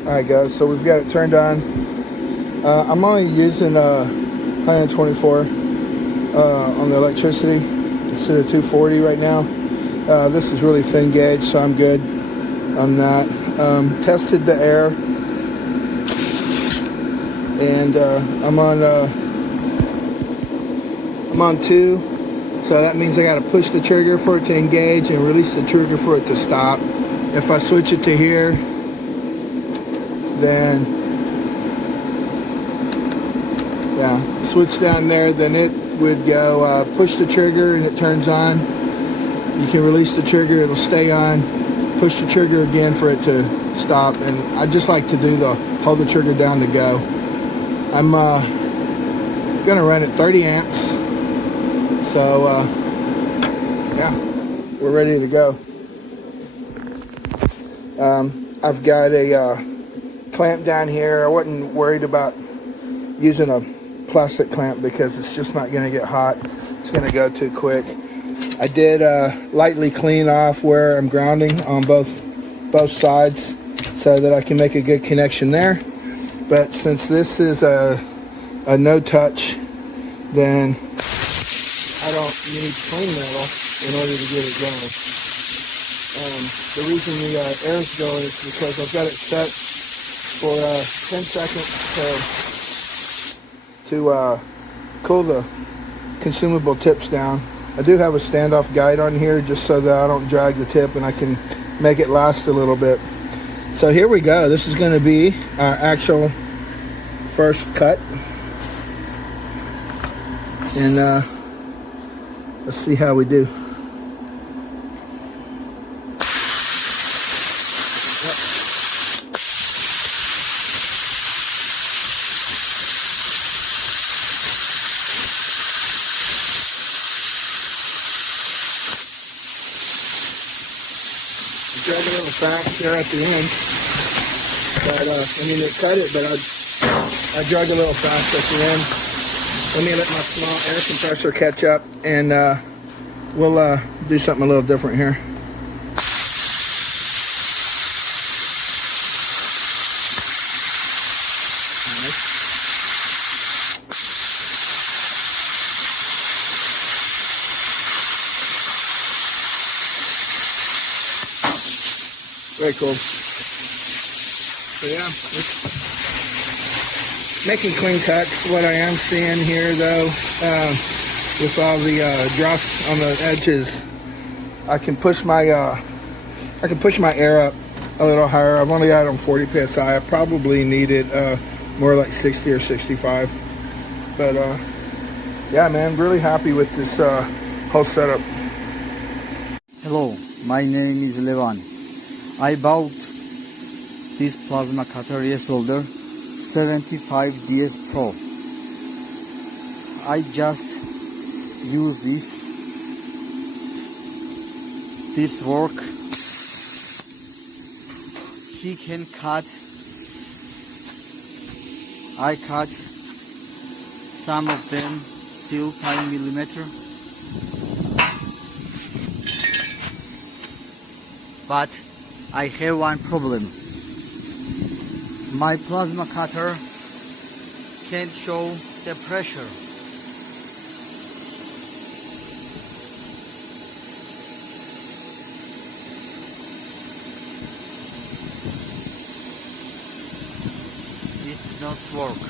Alright guys, so we've got it turned on. I'm only using 124 on the electricity instead of 240 right now. This is really thin gauge, so I'm good on that. Tested the air, and I'm on 2, so that means I got to push the trigger for it to engage and release the trigger for it to stop. If I switch it to here, then switch down there, then it would go push the trigger and it turns on. You can release the trigger, it'll stay on. Push the trigger again for it to stop, and I just like to do the hold the trigger down to go. I'm gonna run at 30 amps, so yeah, we're ready to go. I've got a clamp down here. I wasn't worried about using a plastic clamp because it's just not going to get hot. It's going to go too quick. I did lightly clean off where I'm grounding on both sides so that I can make a good connection there. But since this is a no touch, then I don't need clean metal in order to get it going. The reason the air is going is because I've got it set for 10 seconds to cool the consumable tips down. I do have a standoff guide on here just so that I don't drag the tip and I can make it last a little bit. So here we go. This is going to be our actual first cut. And let's see how we do. Drag a little fast here at the end, but I mean it cut it, but I drag a little fast at the end. Let me let my small air compressor catch up, and we'll do something a little different here. Very cool. So yeah, making clean cuts. What I am seeing here though, with all the drops on the edges, I can push my air up a little higher. I've only got it on 40 psi. I probably need it more like 60 or 65. But yeah, man, really happy with this whole setup. Hello, my name is Levan. I bought this plasma cutter YESWELDER 75DS Pro. I just use this work. He can cut. I cut some of them still 5mm. But I have one problem. My plasma cutter can't show the pressure. This does not work.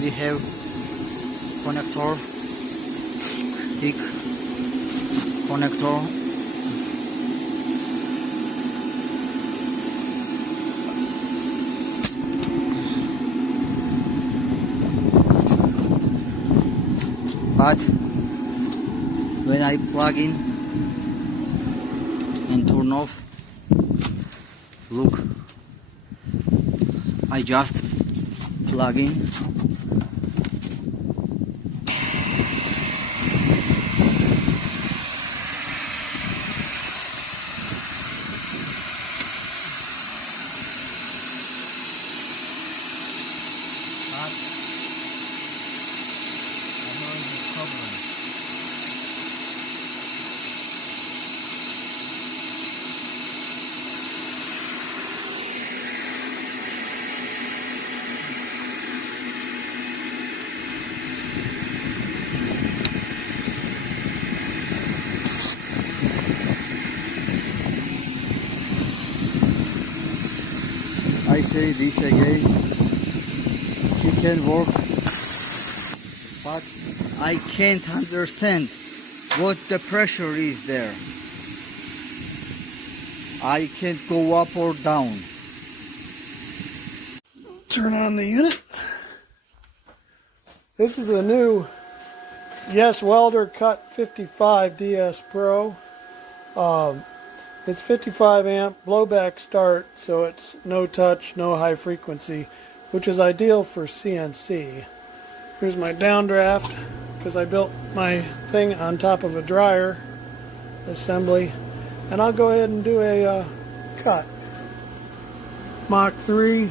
We have connector, thick connector. But when I plug in and turn off, look, I just plug in. I say this again. He can work, but I can't understand what the pressure is there. I can't go up or down. Turn on the unit. This is the new YESWELDER Cut 55 DS Pro. It's 55 amp blowback start, so it's no touch, no high frequency, which is ideal for CNC. Here's my downdraft, because I built my thing on top of a dryer assembly. And I'll go ahead and do a cut. Mach 3.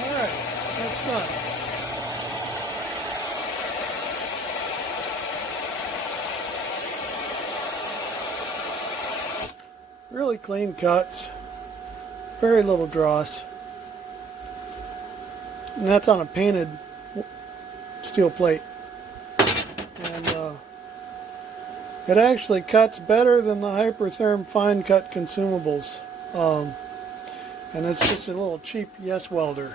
Alright, that's done. Really clean cuts, very little dross, and that's on a painted steel plate. And it actually cuts better than the Hypertherm fine cut consumables, and it's just a little cheap YESWELDER.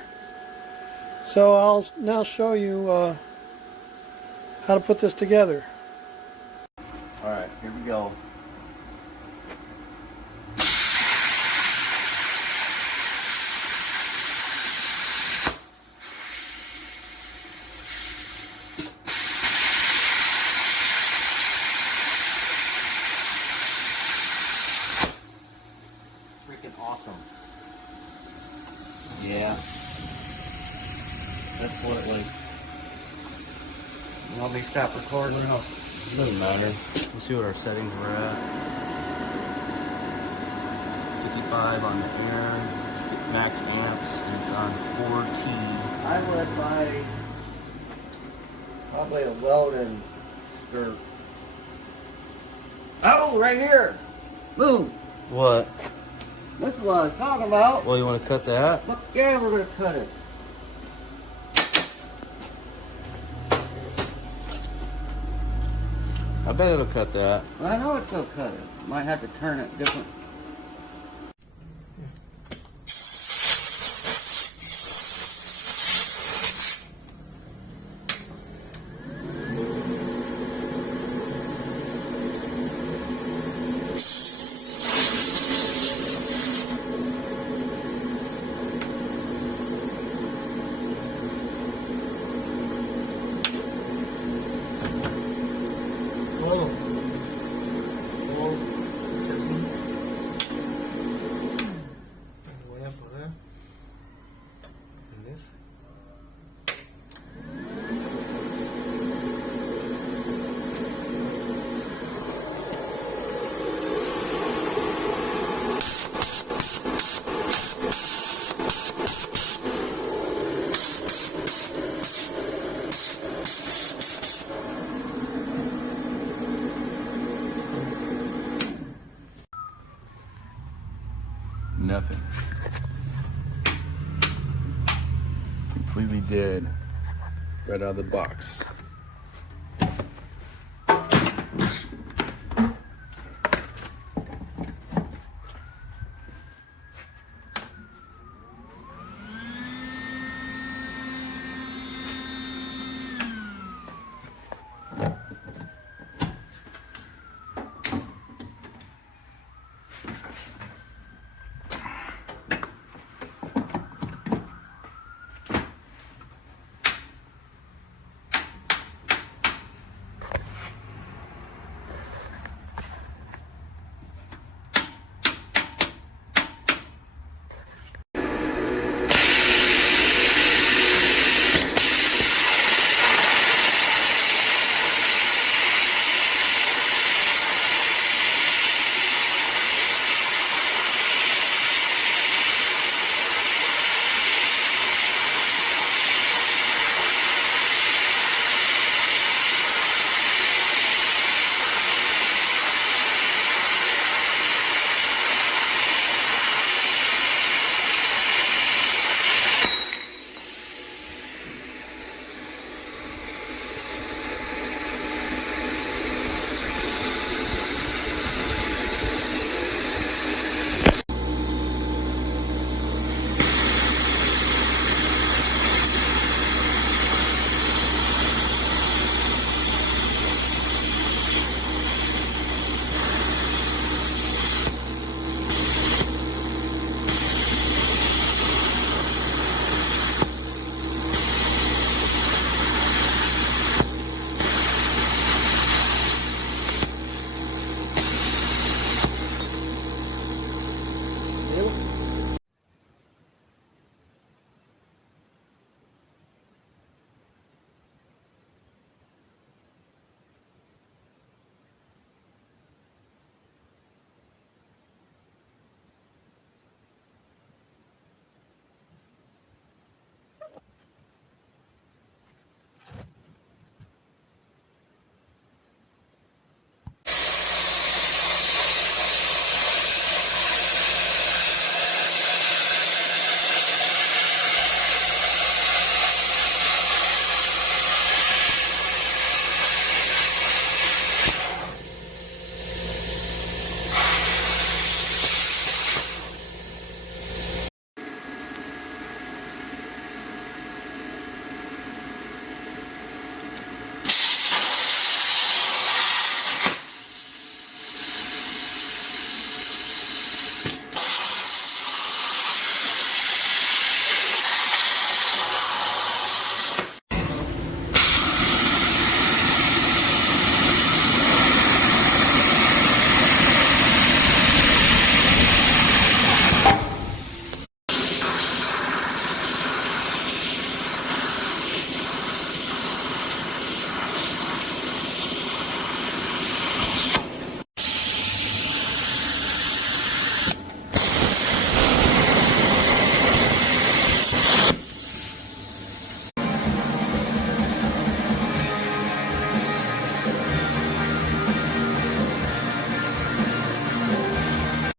So I'll now show you how to put this together. Alright, here we go. Freaking awesome. Yeah. That's what it was. Let me stop recording. Doesn't matter. Let's see what our settings were at. 55 on the air, max amps, and it's on 4 key. I would buy probably a Weldon or oh, right here. Boom. What? That's what I was talking about. Well, you want to cut that? Look, yeah, we're going to cut it. I bet it'll cut that. Well, I know it's going to cut it. Might have to turn it different. Nothing. Completely dead. Right out of the box.